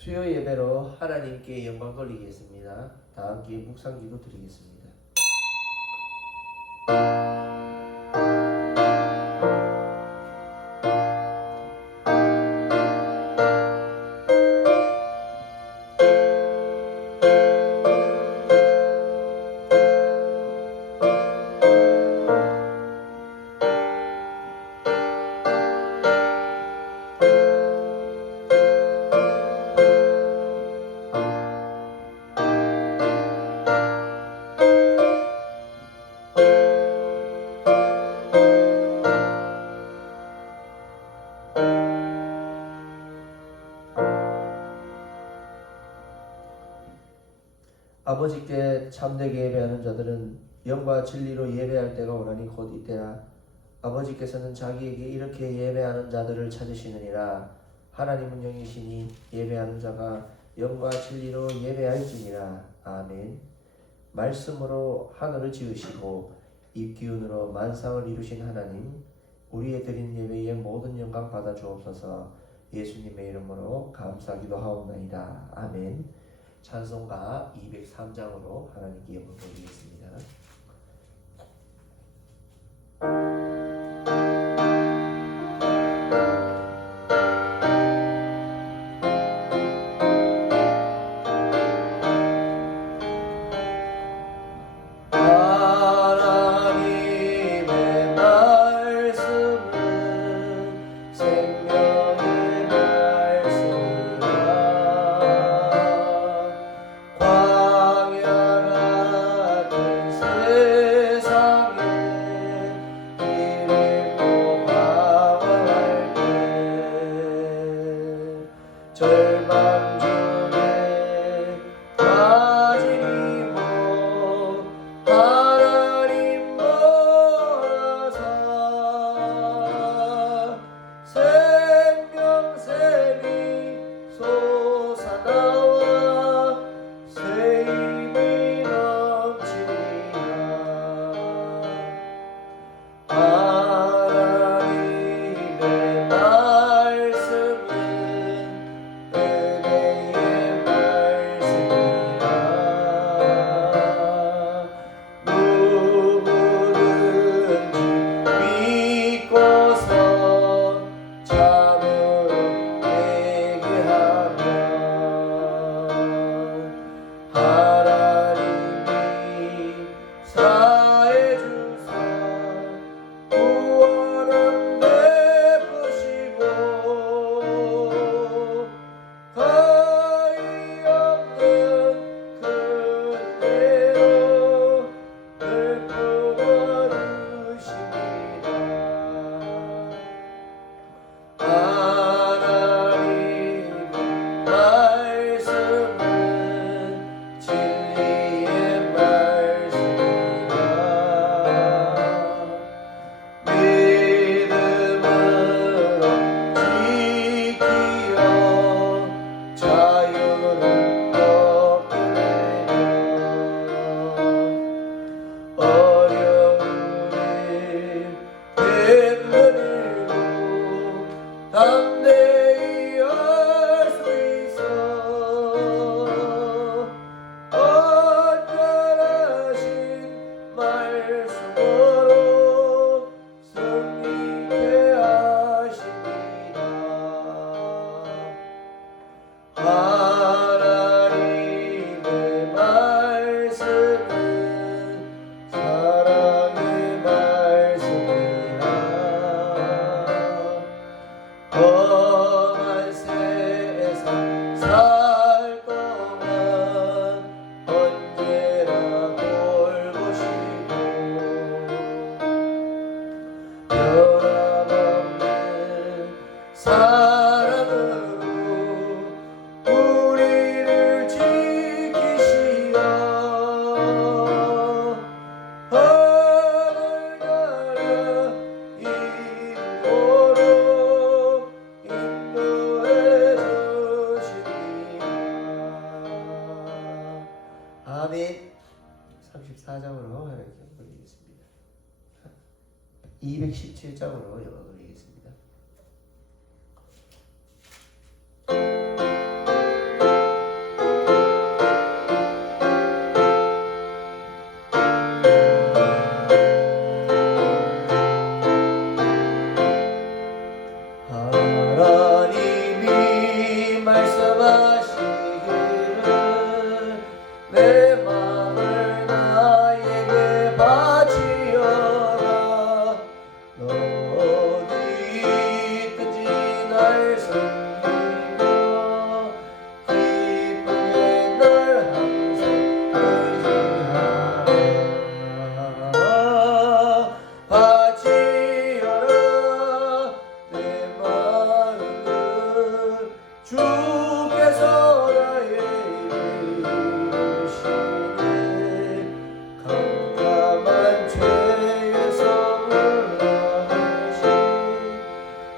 수요 예배로 하나님께 영광 돌리겠습니다. 다 함께 묵상기도 드리겠습니다. 아버지께 참되게 예배하는 자들은 영과 진리로 예배할 때가 오나니 곧 이때라. 아버지께서는 자기에게 이렇게 예배하는 자들을 찾으시느니라. 하나님은 영이시니 예배하는 자가 영과 진리로 예배할지니라. 아멘. 말씀으로 하늘을 지으시고 입기운으로 만상을 이루신 하나님, 우리의 드린 예배의 모든 영광 받아 주옵소서. 예수님의 이름으로 감사기도 하옵나이다. 아멘. 찬송가 203장으로 하나님께 영광 돌리겠습니다. 광야같은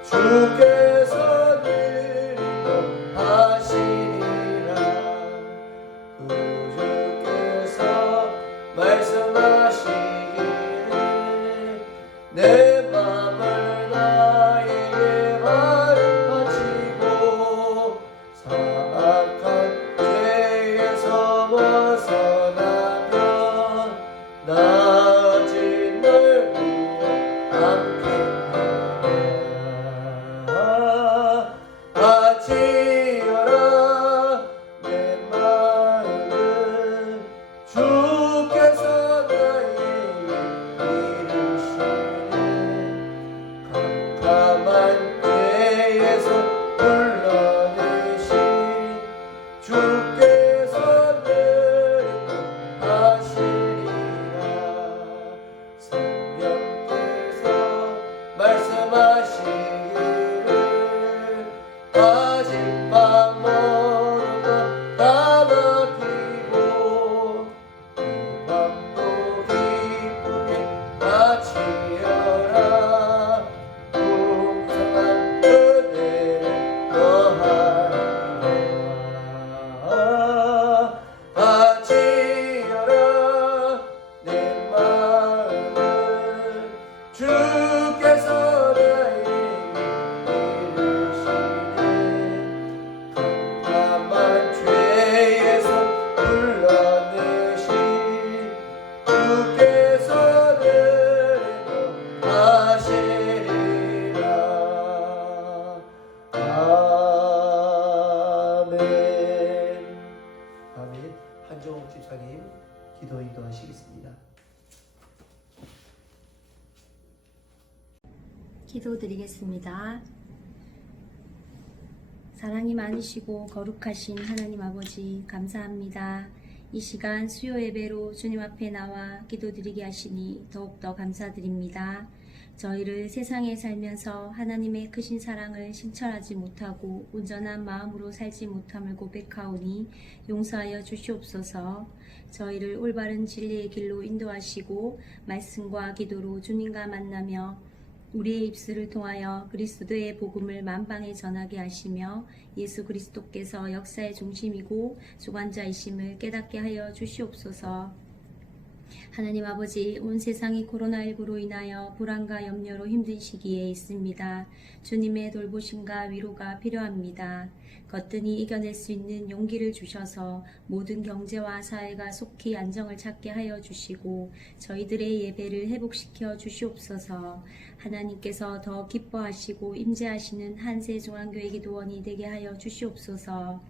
주께서 늘 인도하시리라. 주께서 말씀하시기를 내 맘을 나에게 바치고 사악한 죄에서 벗어나면 나아진 널 구원함겠느냐. 바치어라 내 마음을 주께서 나에게 이르시네. 캄캄한 죄에서 불러내신 주께서 늘 인도하시리라. 성령께서 말씀하시기를 아직 밥 모든 것 다 맡기고 이 밤도 기쁘게 바치어라. 풍성한 은혜를 더하리라. 바치어라 내 마음을 주께서 나에게 이르시네. 캄캄한 죄에서 불러내신 주께서 늘 인도하시리라. 아멘. 아멘. 한정옥 집사님 기도 인도하시겠습니다. 기도드리겠습니다. 사랑이 많으시고 거룩하신 하나님 아버지 감사합니다. 이 시간 수요 예배로 주님 앞에 나와 기도드리게 하시니 더욱더 감사드립니다. 저희를 세상에 살면서 하나님의 크신 사랑을 신철하지 못하고 온전한 마음으로 살지 못함을 고백하오니 용서하여 주시옵소서. 저희를 올바른 진리의 길로 인도하시고 말씀과 기도로 주님과 만나며 우리의 입술을 통하여 그리스도의 복음을 만방에 전하게 하시며 예수 그리스도께서 역사의 중심이고 주관자이심을 깨닫게 하여 주시옵소서. 하나님 아버지, 온 세상이 코로나19로 인하여 불안과 염려로 힘든 시기에 있습니다. 주님의 돌보심과 위로가 필요합니다. 거뜬히 이겨낼 수 있는 용기를 주셔서 모든 경제와 사회가 속히 안정을 찾게 하여 주시고 저희들의 예배를 회복시켜 주시옵소서. 하나님께서 더 기뻐하시고 임재하시는 한세중앙교회 기도원이 되게 하여 주시옵소서.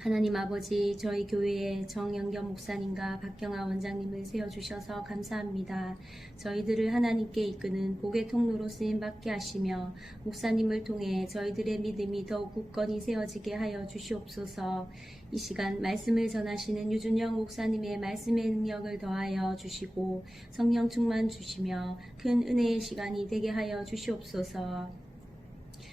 하나님 아버지, 저희 교회에 정영겸 목사님과 박경아 원장님을 세워주셔서 감사합니다. 저희들을 하나님께 이끄는 복의 통로로 쓰임받게 하시며 목사님을 통해 저희들의 믿음이 더욱 굳건히 세워지게 하여 주시옵소서. 이 시간 말씀을 전하시는 유준영 목사님의 말씀의 능력을 더하여 주시고 성령 충만 주시며 큰 은혜의 시간이 되게 하여 주시옵소서.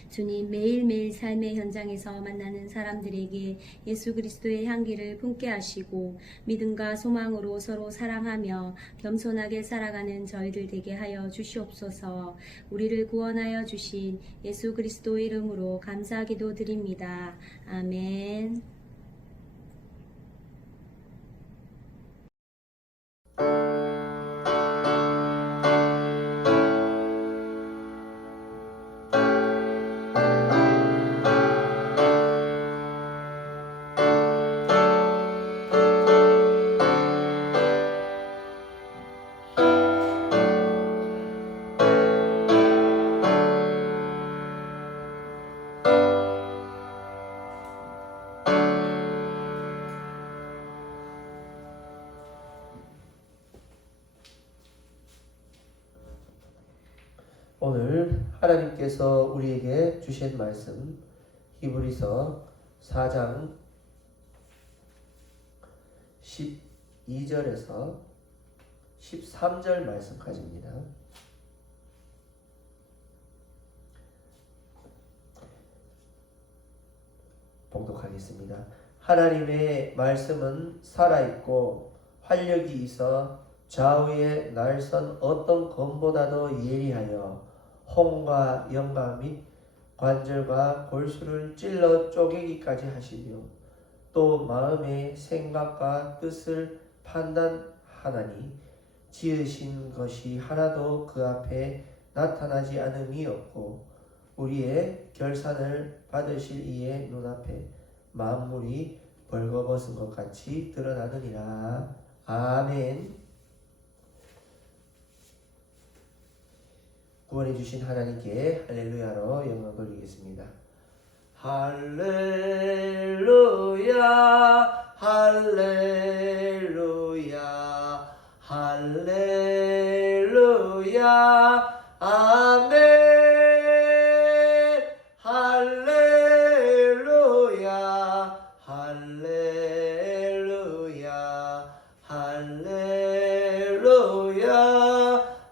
주님, 매일매일 삶의 현장에서 만나는 사람들에게 예수 그리스도의 향기를 품게 하시고 믿음과 소망으로 서로 사랑하며 겸손하게 살아가는 저희들 되게 하여 주시옵소서. 우리를 구원하여 주신 예수 그리스도의 이름으로 감사기도 드립니다. 아멘. 오늘 하나님께서 우리에게 주신 말씀 히브리서 4장 12절에서 13절 말씀까지입니다. 봉독하겠습니다. 하나님의 말씀은 살아있고 활력이 있어 좌우에 날선 어떤 검보다도 예리하여 홍과 영과 및 관절과 골수를 찔러 쪼개기까지 하시며 또 마음의 생각과 뜻을 판단하나니 지으신 것이 하나도 그 앞에 나타나지 않음이 없고 우리의 결산을 받으실 이의 눈앞에 만물이 벌거벗은 것 같이 드러나느니라. 아멘. 구원해 주신 하나님께 할렐루야로 영광 돌리겠습니다. 할렐루야 할렐루야 할렐루야 아멘. 할렐루야 할렐루야 할렐루야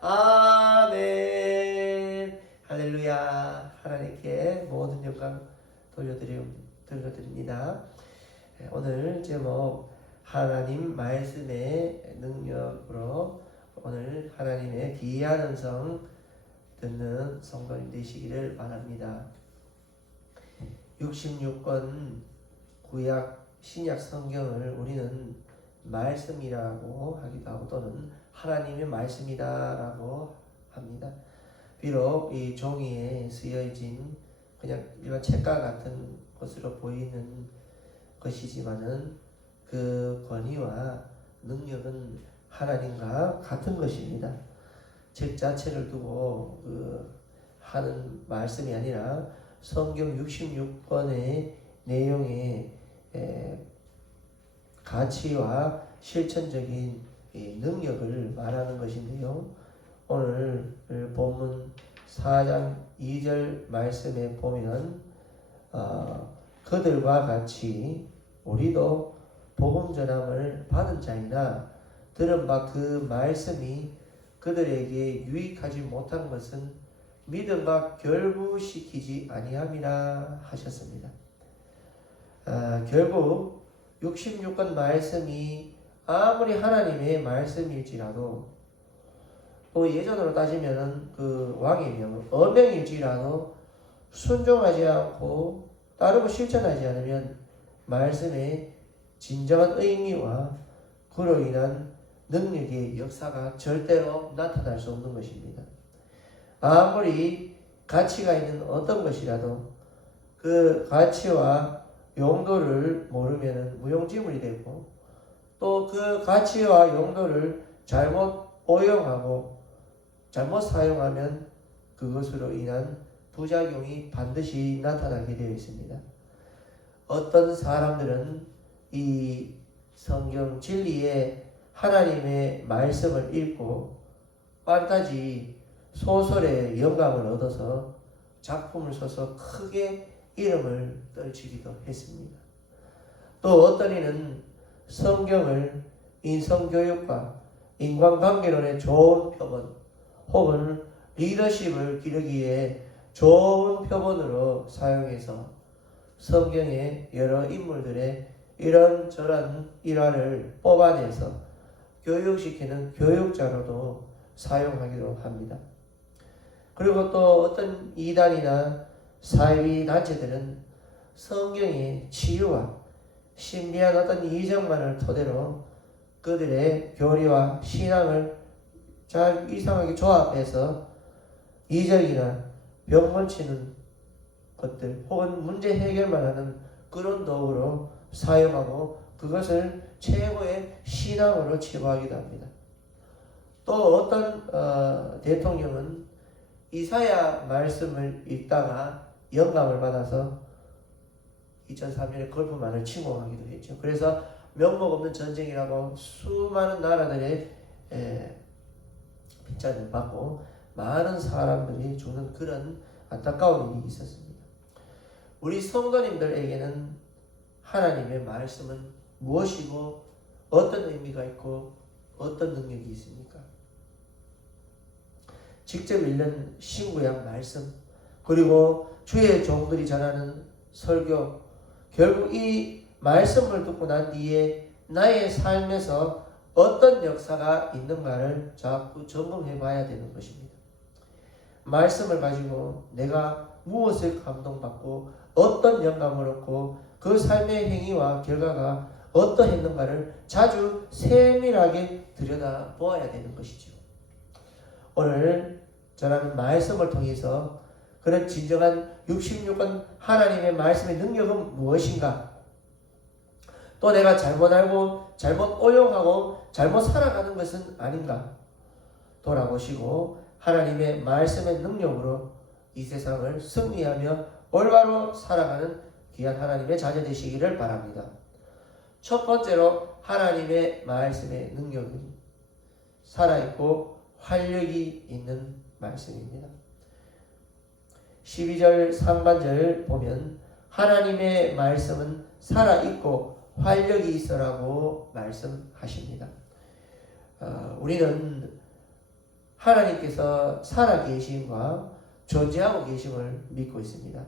아멘. 할렐루야. 하나님께 모든 영광 돌려드립니다. 오늘 제목 하나님 말씀의 능력으로 오늘 하나님의 귀한 음성 듣는 성도님 되시기를 바랍니다. 66권 구약 신약 성경을 우리는 말씀이라고 하기도 하고 또는 하나님의 말씀이다라고 합니다. 비록 이 종이에 쓰여진 그냥 일반 책과 같은 것으로 보이는 것이지만은 그 권위와 능력은 하나님과 같은 것입니다. 책 자체를 두고 하는 말씀이 아니라 성경 66권의 내용의 가치와 실천적인 능력을 말하는 것인데요. 오늘 본문 4장 2절 말씀에 보면 그들과 같이 우리도 복음 전함을 받은 자이나 들은 바 그 말씀이 그들에게 유익하지 못한 것은 믿음과 결부시키지 아니함이라 하셨습니다. 결국 66권 말씀이 아무리 하나님의 말씀일지라도 또 예전으로 따지면 그 왕의 명 어명일지라도 순종하지 않고 따르고 실천하지 않으면 말씀의 진정한 의미와 그로 인한 능력의 역사가 절대로 나타날 수 없는 것입니다. 아무리 가치가 있는 어떤 것이라도 그 가치와 용도를 모르면 무용지물이 되고 또 그 가치와 용도를 잘못 오용하고 잘못 사용하면 그것으로 인한 부작용이 반드시 나타나게 되어 있습니다. 어떤 사람들은 이 성경 진리의 하나님의 말씀을 읽고 판타지 소설의 영감을 얻어서 작품을 써서 크게 이름을 떨치기도 했습니다. 또 어떤 이는 성경을 인성교육과 인간관계론의 좋은 표본 혹은 리더십을 기르기에 좋은 표본으로 사용해서 성경의 여러 인물들의 이런저런 일화를 뽑아내서 교육시키는 교육자로도 사용하기도 합니다. 그리고 또 어떤 이단이나 사회비 단체들은 성경의 치유와 신비한 어떤 이정만을 토대로 그들의 교리와 신앙을 잘 이상하게 조합해서 이적이나 병 고치는 것들 혹은 문제 해결만 하는 그런 도구로 사용하고 그것을 최고의 신앙으로 치부하기도 합니다. 또 어떤 대통령은 이사야 말씀을 읽다가 영감을 받아서 2003년에 걸프만을 침공하기도 했죠. 그래서 명목 없는 전쟁이라고 수많은 나라들의 빈잔을 받고 많은 사람들이 죽는 그런 안타까운 일이 있었습니다. 우리 성도님들에게는 하나님의 말씀은 무엇이고 어떤 의미가 있고 어떤 능력이 있습니까? 직접 읽는 신구약 말씀 그리고 주의 종들이 전하는 설교 결국 이 말씀을 듣고 난 뒤에 나의 삶에서 어떤 역사가 있는가를 자꾸 점검해 봐야 되는 것입니다. 말씀을 가지고 내가 무엇을 감동받고 어떤 영감을 얻고 그 삶의 행위와 결과가 어떠했는가를 자주 세밀하게 들여다보아야 되는 것이죠. 오늘 저는 말씀을 통해서 그런 진정한 66권 하나님의 말씀의 능력은 무엇인가? 또 내가 잘못 알고 잘못 오용하고 잘못 살아가는 것은 아닌가? 돌아보시고 하나님의 말씀의 능력으로 이 세상을 승리하며 올바로 살아가는 귀한 하나님의 자녀 되시기를 바랍니다. 첫 번째로 하나님의 말씀의 능력은 살아있고 활력이 있는 말씀입니다. 12절 상반절 보면 하나님의 말씀은 살아있고 활력이 있어라고 말씀하십니다. 우리는 하나님께서 살아계심과 존재하고 계심을 믿고 있습니다.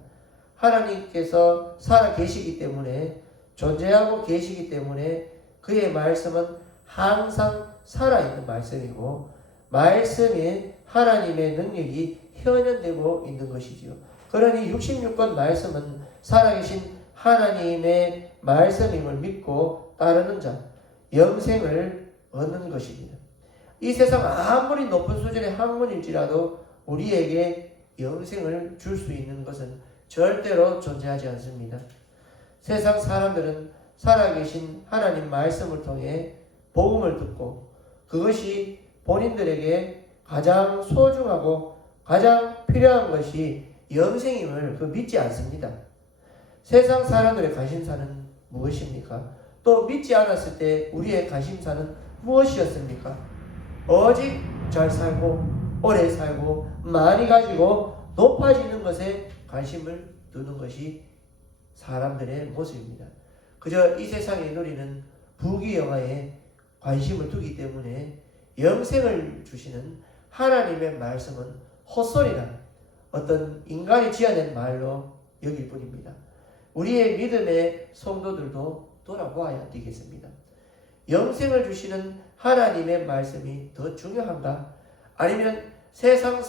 하나님께서 살아계시기 때문에 존재하고 계시기 때문에 그의 말씀은 항상 살아있는 말씀이고 말씀에 하나님의 능력이 현현되고 있는 것이지요. 그러니 66권 말씀은 살아계신 하나님의 말씀임을 믿고 따르는 자, 영생을 얻는 것입니다. 이 세상 아무리 높은 수준의 학문일지라도 우리에게 영생을 줄 수 있는 것은 절대로 존재하지 않습니다. 세상 사람들은 살아계신 하나님 말씀을 통해 복음을 듣고 그것이 본인들에게 가장 소중하고 가장 필요한 것이 영생임을 믿지 않습니다. 세상 사람들의 관심사는 무엇입니까? 또 믿지 않았을 때 우리의 관심사는 무엇이었습니까? 오직 잘 살고 오래 살고 많이 가지고 높아지는 것에 관심을 두는 것이 사람들의 모습입니다. 그저 이 세상에 누리는 부귀영화에 관심을 두기 때문에 영생을 주시는 하나님의 말씀은 헛소리나 어떤 인간이 지어낸 말로 여길 뿐입니다. 우리의 믿음의 성도들도 돌아보아야 되겠습니다. 영생을 주시는 하나님의 말씀이 더 중요한가? 아니면 세상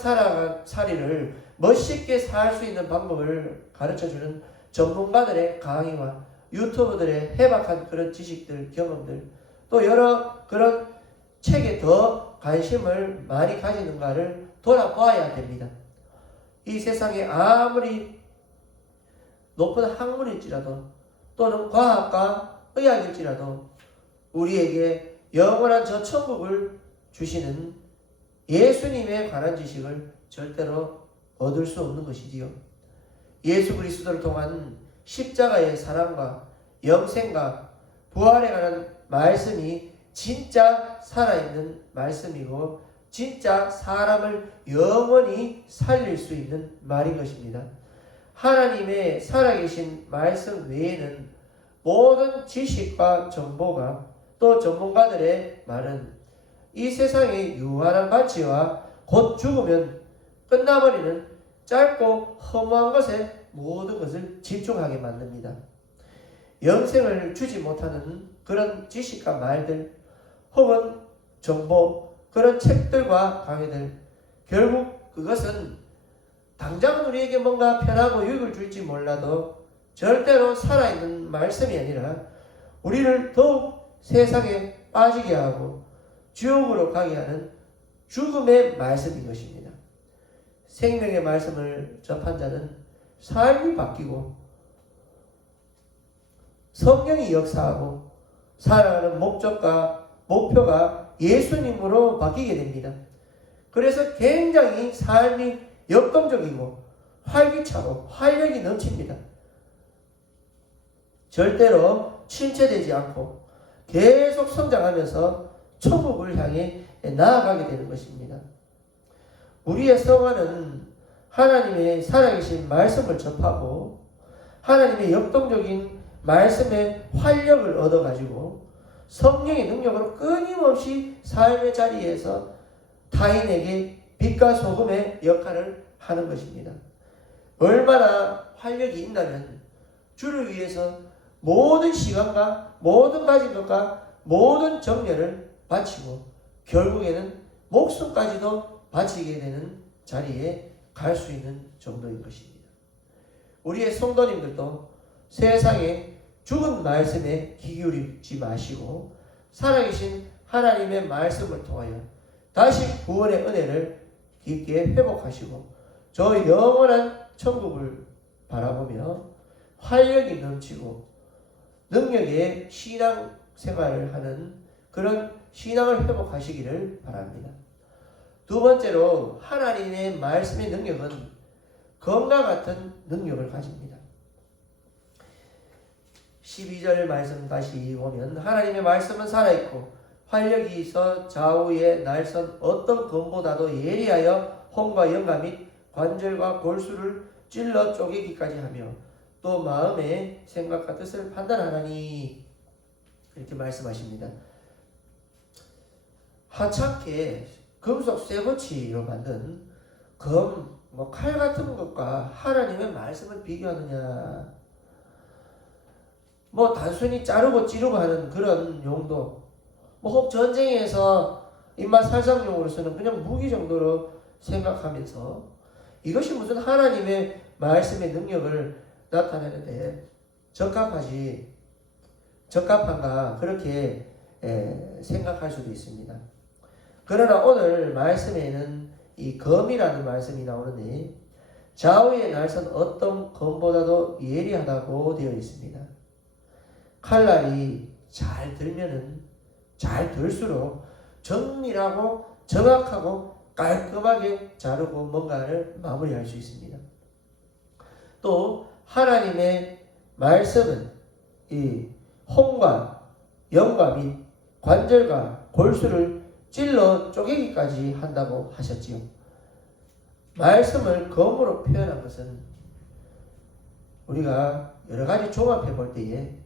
살이를 멋있게 살 수 있는 방법을 가르쳐주는 전문가들의 강의와 유튜버들의 해박한 그런 지식들, 경험들, 또 여러 그런 책에 더 관심을 많이 가지는가를 돌아봐야 됩니다. 이 세상에 아무리 높은 학문일지라도 또는 과학과 의학일지라도 우리에게 영원한 저 천국을 주시는 예수님에 관한 지식을 절대로 얻을 수 없는 것이지요. 예수 그리스도를 통한 십자가의 사랑과 영생과 부활에 관한 말씀이 진짜 살아있는 말씀이고 진짜 사람을 영원히 살릴 수 있는 말인 것입니다. 하나님의 살아계신 말씀 외에는 모든 지식과 정보가 또 전문가들의 말은 이 세상의 유한한 가치와 곧 죽으면 끝나버리는 짧고 허무한 것에 모든 것을 집중하게 만듭니다. 영생을 주지 못하는 그런 지식과 말들 혹은 정보, 그런 책들과 강의들, 결국 그것은 당장 우리에게 뭔가 편하고 유익을 줄지 몰라도 절대로 살아있는 말씀이 아니라 우리를 더욱 세상에 빠지게 하고 지옥으로 가게 하는 죽음의 말씀인 것입니다. 생명의 말씀을 접한 자는 삶이 바뀌고 성령이 역사하고 살아가는 목적과 목표가 예수님으로 바뀌게 됩니다. 그래서 굉장히 삶이 역동적이고 활기차고 활력이 넘칩니다. 절대로 침체되지 않고 계속 성장하면서 천국을 향해 나아가게 되는 것입니다. 우리의 성화는 하나님의 살아계신 말씀을 접하고 하나님의 역동적인 말씀의 활력을 얻어가지고 성령의 능력으로 끊임없이 삶의 자리에서 타인에게 빛과 소금의 역할을 하는 것입니다. 얼마나 활력이 있다면 주를 위해서 모든 시간과 모든 가진 것과 모든 정열을 바치고 결국에는 목숨까지도 바치게 되는 자리에 갈 수 있는 정도인 것입니다. 우리의 성도님들도 세상에 죽은 말씀에 귀 기울이지 마시고 살아계신 하나님의 말씀을 통하여 다시 구원의 은혜를 깊게 회복하시고 저 영원한 천국을 바라보며 활력이 넘치고 능력의 신앙 생활을 하는 그런 신앙을 회복하시기를 바랍니다. 두 번째로 하나님의 말씀의 능력은 검과 같은 능력을 가집니다. 12절 말씀 다시 보면 하나님의 말씀은 살아있고 활력이 있어 좌우의 날선 어떤 검보다도 예리하여 혼과 영과 및 관절과 골수를 찔러 쪼개기까지 하며 또 마음의 생각과 뜻을 판단하나니 이렇게 말씀하십니다. 하찮게 금속 쇠고치로 만든 검, 칼 같은 것과 하나님의 말씀을 비교하느냐. 단순히 자르고 찌르고 하는 그런 용도, 혹 전쟁에서 입맛 살상용으로 쓰는 그냥 무기 정도로 생각하면서 이것이 무슨 하나님의 말씀의 능력을 나타내는데 적합한가 그렇게 생각할 수도 있습니다. 그러나 오늘 말씀에는 이 검이라는 말씀이 나오는데 좌우의 날선 어떤 검보다도 예리하다고 되어 있습니다. 칼날이 잘 들수록 정밀하고 정확하고 깔끔하게 자르고 뭔가를 마무리할 수 있습니다. 또 하나님의 말씀은 이 혼과 영과 및 관절과 골수를 찔러 쪼개기까지 한다고 하셨지요. 말씀을 검으로 표현한 것은 우리가 여러 가지 종합해 볼 때에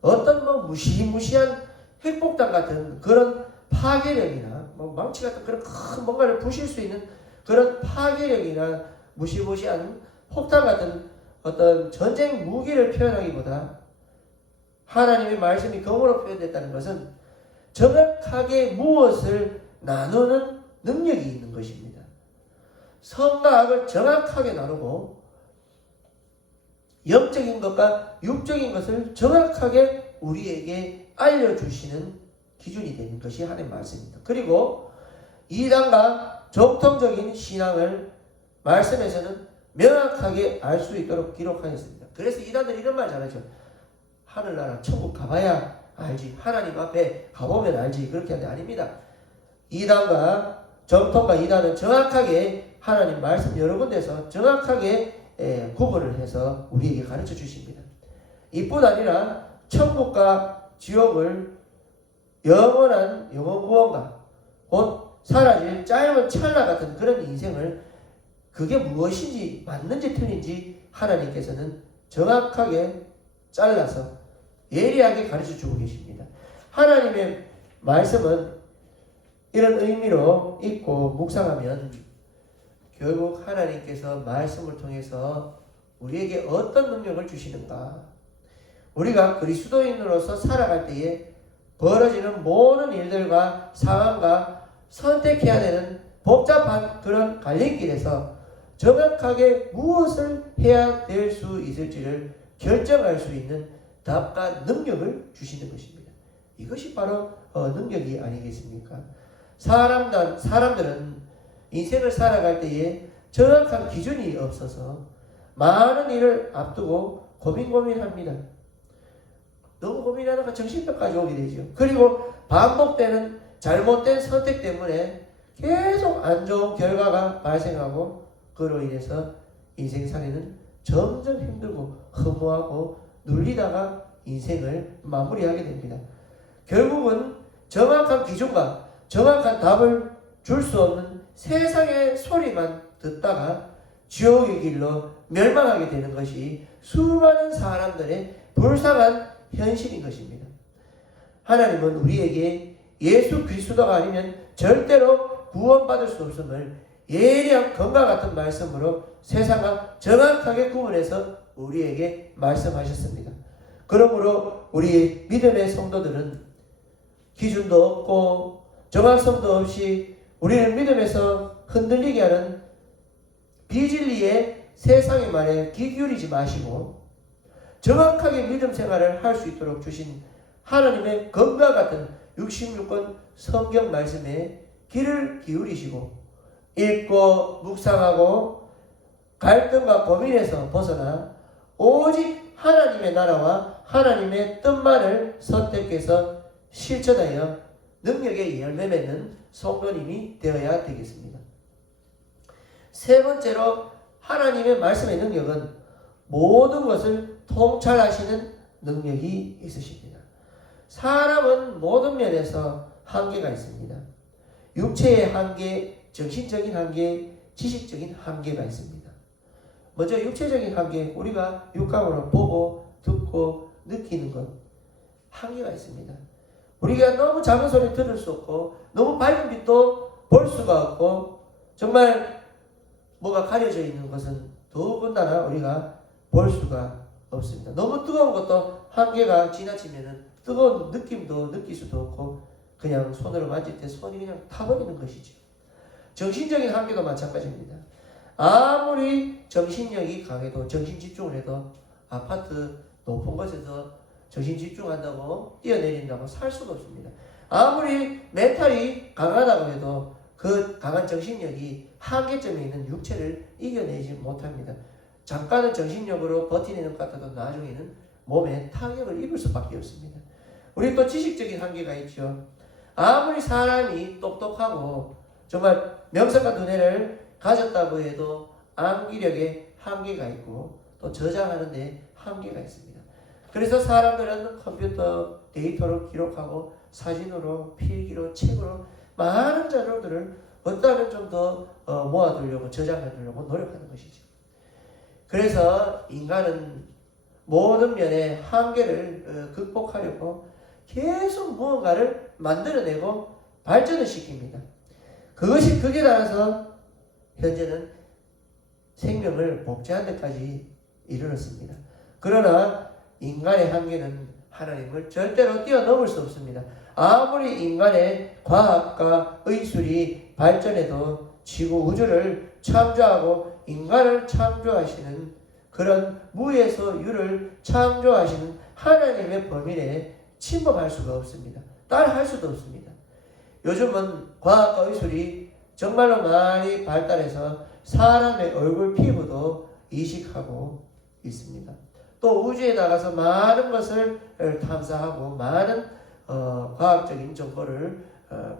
어떤 무시무시한 핵폭탄 같은 그런 파괴력이나 망치 같은 그런 큰 뭔가를 부실 수 있는 그런 파괴력이나 무시무시한 폭탄 같은 어떤 전쟁 무기를 표현하기보다 하나님의 말씀이 검으로 표현됐다는 것은 정확하게 무엇을 나누는 능력이 있는 것입니다. 선과 악을 정확하게 나누고 영적인 것과 육적인 것을 정확하게 우리에게 알려주시는 기준이 되는 것이 하나님의 말씀입니다. 그리고 이단과 정통적인 신앙을 말씀에서는 명확하게 알 수 있도록 기록하였습니다. 그래서 이단들이 이런 말 잘하죠. 하늘나라 천국 가봐야 알지. 하나님 앞에 가보면 알지. 그렇게 하는 게 아닙니다. 이단과 정통과 이단은 정확하게 하나님 말씀 여러 군데서 정확하게 구분을 해서 우리에게 가르쳐 주십니다. 이뿐 아니라 천국과 지옥을 영원한 영원구원과 곧 사라질 짧은 찰나 같은 그런 인생을 그게 무엇인지 맞는지 틀린지 하나님께서는 정확하게 잘라서 예리하게 가르쳐 주고 계십니다. 하나님의 말씀은 이런 의미로 읽고 묵상하면 결국 하나님께서 말씀을 통해서 우리에게 어떤 능력을 주시는가, 우리가 그리스도인으로서 살아갈 때에 벌어지는 모든 일들과 상황과 선택해야 되는 복잡한 그런 갈림길에서 정확하게 무엇을 해야 될 수 있을지를 결정할 수 있는 답과 능력을 주시는 것입니다. 이것이 바로 능력이 아니겠습니까? 사람들은 인생을 살아갈 때에 정확한 기준이 없어서 많은 일을 앞두고 고민합니다. 너무 고민하다가 정신병까지 오게 되죠. 그리고 반복되는 잘못된 선택 때문에 계속 안 좋은 결과가 발생하고 그로 인해서 인생살이는 점점 힘들고 허무하고 눌리다가 인생을 마무리하게 됩니다. 결국은 정확한 기준과 정확한 답을 줄 수 없는 세상의 소리만 듣다가 지옥의 길로 멸망하게 되는 것이 수많은 사람들의 불쌍한 현실인 것입니다. 하나님은 우리에게 예수 그리스도가 아니면 절대로 구원받을 수 없음을 예리한 검과 같은 말씀으로 세상과 정확하게 구분해서 우리에게 말씀하셨습니다. 그러므로 우리 믿음의 성도들은 기준도 없고 정확성도 없이 우리를 믿음에서 흔들리게 하는 비진리의 세상의 말에 귀 기울이지 마시고 정확하게 믿음 생활을 할 수 있도록 주신 하나님의 검과 같은 66권 성경 말씀에 귀를 기울이시고 읽고 묵상하고 갈등과 고민에서 벗어나 오직 하나님의 나라와 하나님의 뜻만을 선택해서 실천하여 능력의 열매 맺는 성도님이 되어야 되겠습니다. 세 번째로 하나님의 말씀의 능력은 모든 것을 통찰하시는 능력이 있으십니다. 사람은 모든 면에서 한계가 있습니다. 육체의 한계, 정신적인 한계, 지식적인 한계가 있습니다. 먼저 육체적인 한계, 우리가 육감으로 보고 듣고 느끼는 것 한계가 있습니다. 우리가 너무 작은 소리 들을 수 없고 너무 밝은 빛도 볼 수가 없고 정말 뭐가 가려져 있는 것은 더군다나 우리가 볼 수가 없습니다. 너무 뜨거운 것도 한계가 지나치면은 뜨거운 느낌도 느낄 수도 없고 그냥 손으로 만질 때 손이 그냥 타버리는 것이죠. 정신적인 한계도 마찬가지입니다. 아무리 정신력이 강해도 정신 집중을 해도 아파트 높은 곳에서 정신 집중한다고 뛰어내린다고 살 수가 없습니다. 아무리 멘탈이 강하다고 해도 그 강한 정신력이 한계점에 있는 육체를 이겨내지 못합니다. 잠깐은 정신력으로 버티는 것 같아도 나중에는 몸에 타격을 입을 수밖에 없습니다. 우리 또 지식적인 한계가 있죠. 아무리 사람이 똑똑하고 정말 명석한 두뇌를 가졌다고 해도 암기력에 한계가 있고 또 저장하는 데 한계가 있습니다. 그래서 사람들은 컴퓨터 데이터로 기록하고 사진으로 필기로 책으로 많은 자료들을 어떠하면 좀 더 모아두려고 저장해두려고 노력하는 것이죠. 그래서 인간은 모든 면의 한계를 극복하려고 계속 무언가를 만들어내고 발전을 시킵니다. 그것이 극에 따라서 현재는 생명을 복제한 데까지 이르렀습니다. 그러나 인간의 한계는 하나님을 절대로 뛰어넘을 수 없습니다. 아무리 인간의 과학과 의술이 발전해도 지구 우주를 창조하고 인간을 창조하시는 그런 무에서 유를 창조하시는 하나님의 범위에 침범할 수가 없습니다. 따라할 수도 없습니다. 요즘은 과학과 의술이 정말로 많이 발달해서 사람의 얼굴 피부도 이식하고 있습니다. 또 우주에 나가서 많은 것을 탐사하고 많은 과학적인 정보를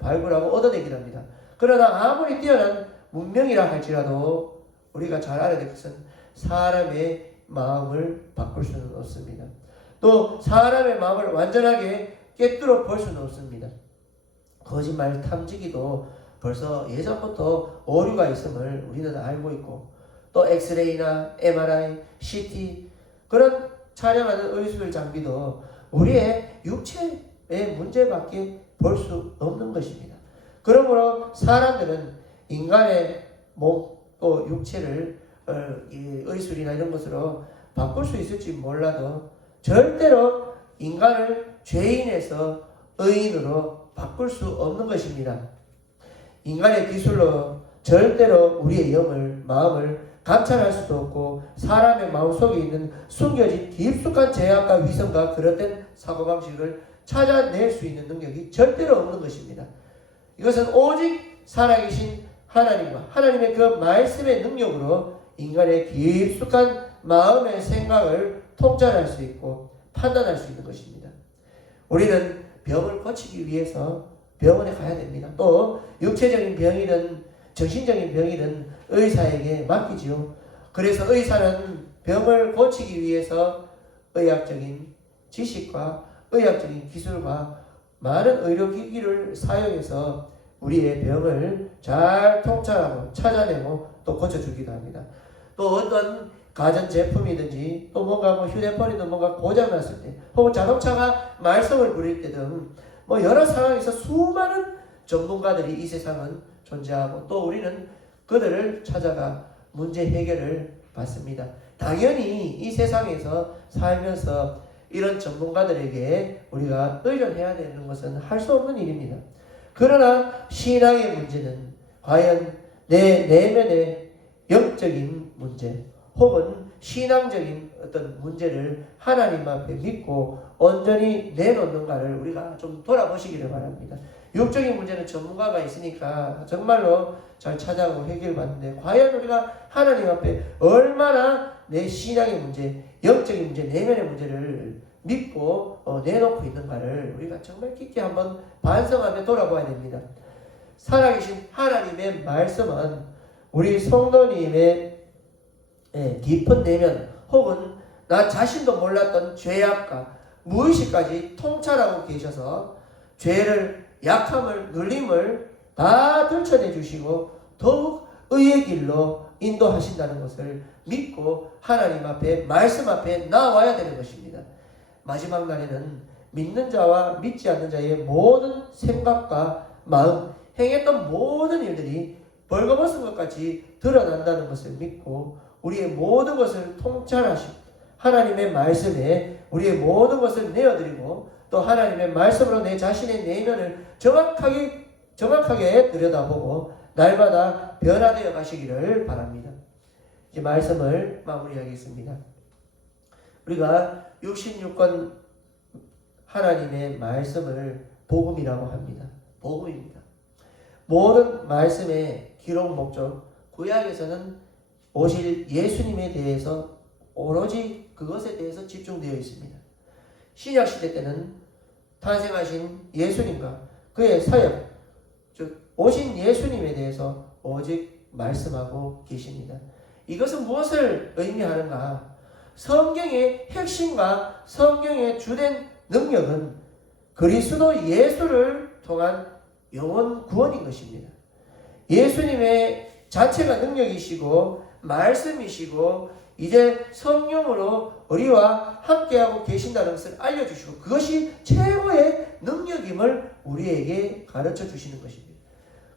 발굴하고 얻어내긴 합니다. 그러나 아무리 뛰어난 문명이라 할지라도 우리가 잘 알아야 될 것은 사람의 마음을 바꿀 수는 없습니다. 또 사람의 마음을 완전하게 깨뜨려 볼 수는 없습니다. 거짓말 탐지기도 벌써 예전부터 오류가 있음을 우리는 알고 있고 또 엑스레이나 MRI, CT 그런 촬영하는 의술 장비도 우리의 육체의 문제밖에 볼 수 없는 것입니다. 그러므로 사람들은 인간의 몸 또 육체를 의술이나 이런 것으로 바꿀 수 있을지 몰라도 절대로 인간을 죄인에서 의인으로 바꿀 수 없는 것입니다. 인간의 기술로 절대로 우리의 영을, 마음을 감찰할 수도 없고 사람의 마음속에 있는 숨겨진 깊숙한 제약과 위선과 그릇된 사고방식을 찾아낼 수 있는 능력이 절대로 없는 것입니다. 이것은 오직 살아계신 하나님과 하나님의 그 말씀의 능력으로 인간의 깊숙한 마음의 생각을 통찰할 수 있고 판단할 수 있는 것입니다. 우리는 병을 고치기 위해서 병원에 가야 됩니다. 또 육체적인 병이든 정신적인 병이든 의사에게 맡기지요. 그래서 의사는 병을 고치기 위해서 의학적인 지식과 의학적인 기술과 많은 의료기기를 사용해서 우리의 병을 잘 통찰하고 찾아내고 또 고쳐주기도 합니다. 또 어떤 가전제품이든지 또 뭔가 휴대폰이든 뭔가 고장났을 때 혹은 자동차가 말썽을 부릴 때든 여러 상황에서 수많은 전문가들이 이 세상은 존재하고 또 우리는 그들을 찾아가 문제 해결을 받습니다. 당연히 이 세상에서 살면서 이런 전문가들에게 우리가 의존해야 되는 것은 할 수 없는 일입니다. 그러나 신앙의 문제는 과연 내 내면의 영적인 문제 혹은 신앙적인 어떤 문제를 하나님 앞에 믿고 온전히 내놓는가를 우리가 좀 돌아보시기를 바랍니다. 육적인 문제는 전문가가 있으니까 정말로 잘 찾아가고 해결받는데 과연 우리가 하나님 앞에 얼마나 내 신앙의 문제, 영적인 문제, 내면의 문제를 믿고 내놓고 있는가를 우리가 정말 깊게 한번 반성하며 돌아봐야 됩니다. 살아계신 하나님의 말씀은 우리 성도님의 깊은 내면 혹은 나 자신도 몰랐던 죄악과 무의식까지 통찰하고 계셔서 죄를, 약함을, 눌림을 다 들춰내 주시고 더욱 의의 길로 인도하신다는 것을 믿고 하나님 앞에, 말씀 앞에 나와야 되는 것입니다. 마지막 날에는 믿는 자와 믿지 않는 자의 모든 생각과 마음, 행했던 모든 일들이 벌거벗은 것 같이 드러난다는 것을 믿고 우리의 모든 것을 통찰하시고 하나님의 말씀에 우리의 모든 것을 내어드리고 또 하나님의 말씀으로 내 자신의 내면을 정확하게 들여다보고 날마다 변화되어 가시기를 바랍니다. 이제 말씀을 마무리하겠습니다. 우리가 66권 하나님의 말씀을 복음이라고 합니다. 복음입니다. 모든 말씀의 기록 목적, 구약에서는 오실 예수님에 대해서 오로지 그것에 대해서 집중되어 있습니다. 신약 시대 때는 탄생하신 예수님과 그의 사역, 즉 오신 예수님에 대해서 오직 말씀하고 계십니다. 이것은 무엇을 의미하는가? 성경의 핵심과 성경의 주된 능력은 그리스도 예수를 통한 영원 구원인 것입니다. 예수님의 자체가 능력이시고 말씀이시고 이제 성령으로 우리와 함께하고 계신다는 것을 알려주시고 그것이 최고의 능력임을 우리에게 가르쳐 주시는 것입니다.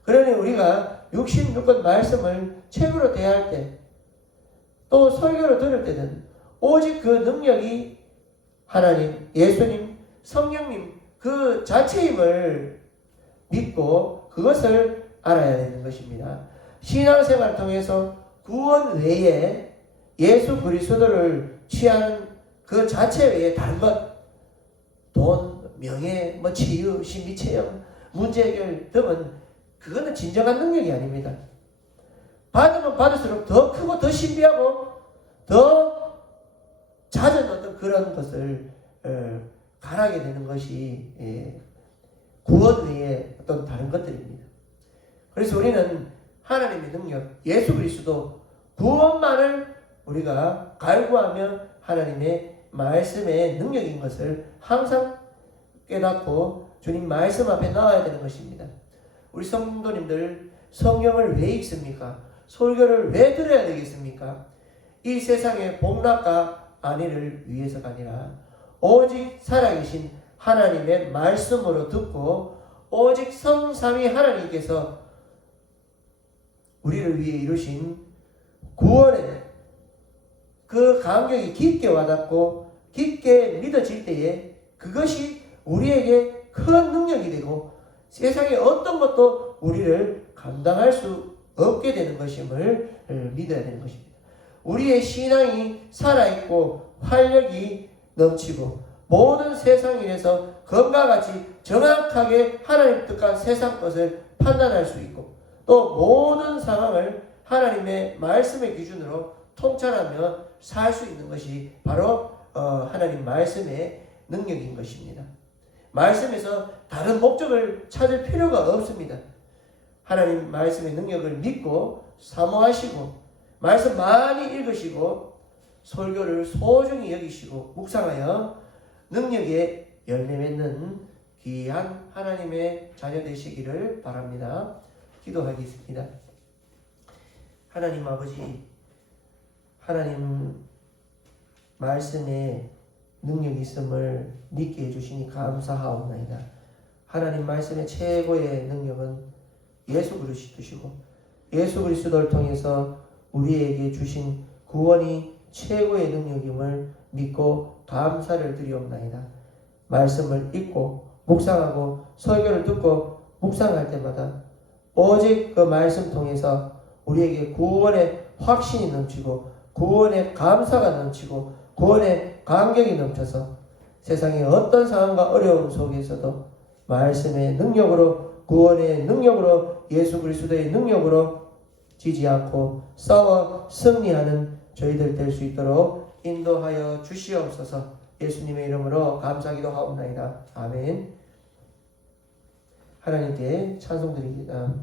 그러니 우리가 66권 말씀을 책으로 대할 때 또 설교를 들을 때는 오직 그 능력이 하나님, 예수님, 성령님 그 자체임을 믿고 그것을 알아야 되는 것입니다. 신앙생활을 통해서 구원 외에 예수 그리스도를 취하는 그 자체 외에 다른 것, 돈, 명예, 치유, 신비체험, 문제 해결 등은 그거는 진정한 능력이 아닙니다. 받으면 받을수록 더 크고 더 신비하고 더 잦은 어떤 그런 것을 가라게 되는 것이 구원 외에 어떤 다른 것들입니다. 그래서 우리는 하나님의 능력, 예수 그리스도 구원만을 우리가 갈구하며 하나님의 말씀의 능력인 것을 항상 깨닫고 주님 말씀 앞에 나와야 되는 것입니다. 우리 성도님들 성경을 왜 읽습니까? 설교를 왜 들어야 되겠습니까? 이 세상의 복락과 안위를 위해서가 아니라 오직 살아계신 하나님의 말씀으로 듣고 오직 성삼위 하나님께서 우리를 위해 이루신 구원의 그 감격이 깊게 와닿고 깊게 믿어질 때에 그것이 우리에게 큰 능력이 되고 세상의 어떤 것도 우리를 감당할 수 없게 되는 것임을 믿어야 되는 것입니다. 우리의 신앙이 살아있고 활력이 넘치고 모든 세상 일에서 검과 같이 정확하게 하나님 뜻과 세상 것을 판단할 수 있고 또 모든 상황을 하나님의 말씀의 기준으로 통찰하며 살 수 있는 것이 바로 하나님 말씀의 능력인 것입니다. 말씀에서 다른 목적을 찾을 필요가 없습니다. 하나님 말씀의 능력을 믿고 사모하시고 말씀 많이 읽으시고 설교를 소중히 여기시고 묵상하여 능력의 열매 맺는 귀한 하나님의 자녀 되시기를 바랍니다. 기도하겠습니다. 하나님 아버지, 하나님 말씀에 능력이 있음을 믿게 해주시니 감사하옵나이다. 하나님 말씀의 최고의 능력은 예수 그리스도시고 예수 그리스도를 통해서 우리에게 주신 구원이 최고의 능력임을 믿고 감사를 드리옵나이다. 말씀을 읽고 묵상하고 설교를 듣고 묵상할 때마다 오직 그 말씀 통해서 우리에게 구원의 확신이 넘치고 구원의 감사가 넘치고 구원의 감격이 넘쳐서 세상의 어떤 상황과 어려움 속에서도 말씀의 능력으로 구원의 능력으로 예수 그리스도의 능력으로 지지 않고 싸워 승리하는 저희들 될 수 있도록 인도하여 주시옵소서. 예수님의 이름으로 감사기도 하옵나이다. 아멘. 하나님께 찬송드립니다.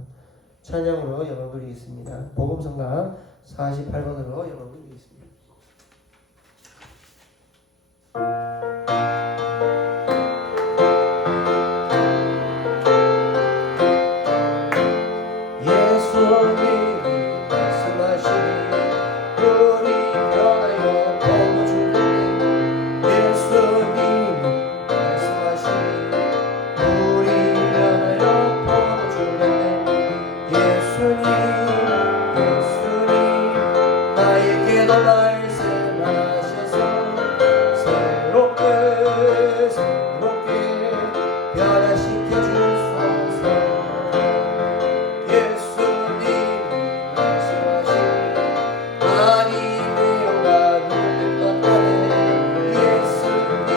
찬양으로 영광 드리겠습니다. 복음성가 48번으로 영광 드리겠습니다. 예수님이 말씀하시니 우리 변하여 복을 주네. 예수님이 말씀하시니 우리 변하여 복을 주네. 예수님 나에게도 말씀하셔서 새롭게 변화시켜 주소서. 예수님 말씀하시니 아니 내가 눈을 떴다네. 예수님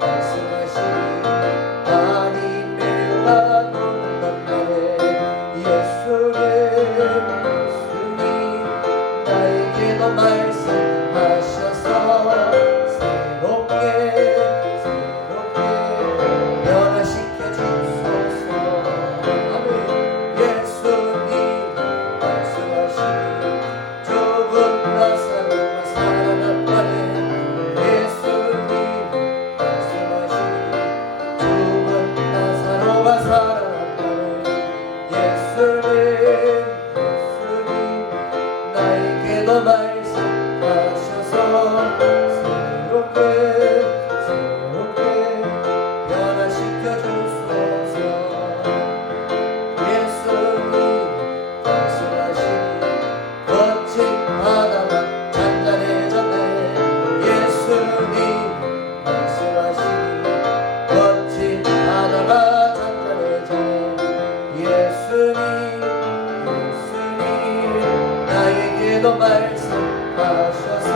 말씀하시니 아니 내가 눈을 떴다네. 예수님 나에게도 말씀하셔서 새롭게 변화시켜 주소서. 아멘. 예수님 말씀하시니 죽은 나사로가 살아났다네. 예수님 말씀하시니 죽은 나사로가 살아났다네. 예수님 나에게도 말씀하셔서 새롭게 변화시켜 주소서. 예수님 말씀하시니 거친 바다가 잔잔해졌네. 예수님 말씀하시니 거친 바다가 잔잔해졌네. 예수님 나에게도 말씀하셔서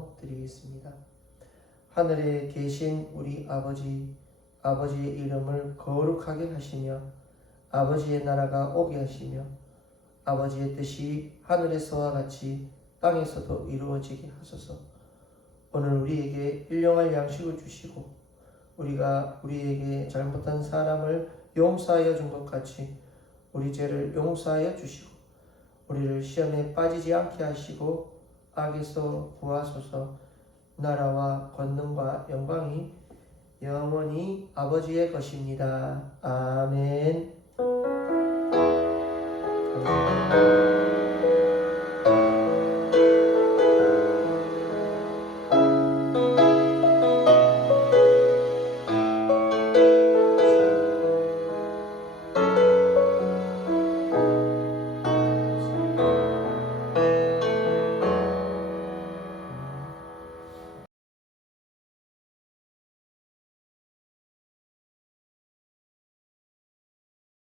나눠드리겠습니다. 하늘에 계신 우리 아버지, 아버지의 이름을 거룩하게 하시며 아버지의 나라가 오게 하시며 아버지의 뜻이 하늘에서와 같이 땅에서도 이루어지게 하소서. 오늘 우리에게 일용할 양식을 주시고 우리가 우리에게 잘못한 사람을 용서하여 준 것 같이 우리 죄를 용서하여 주시고 우리를 시험에 빠지지 않게 하시고 악에서 구하소서. 나라와 권능과 영광이 영원히 아버지의 것입니다. 아멘. 감사합니다.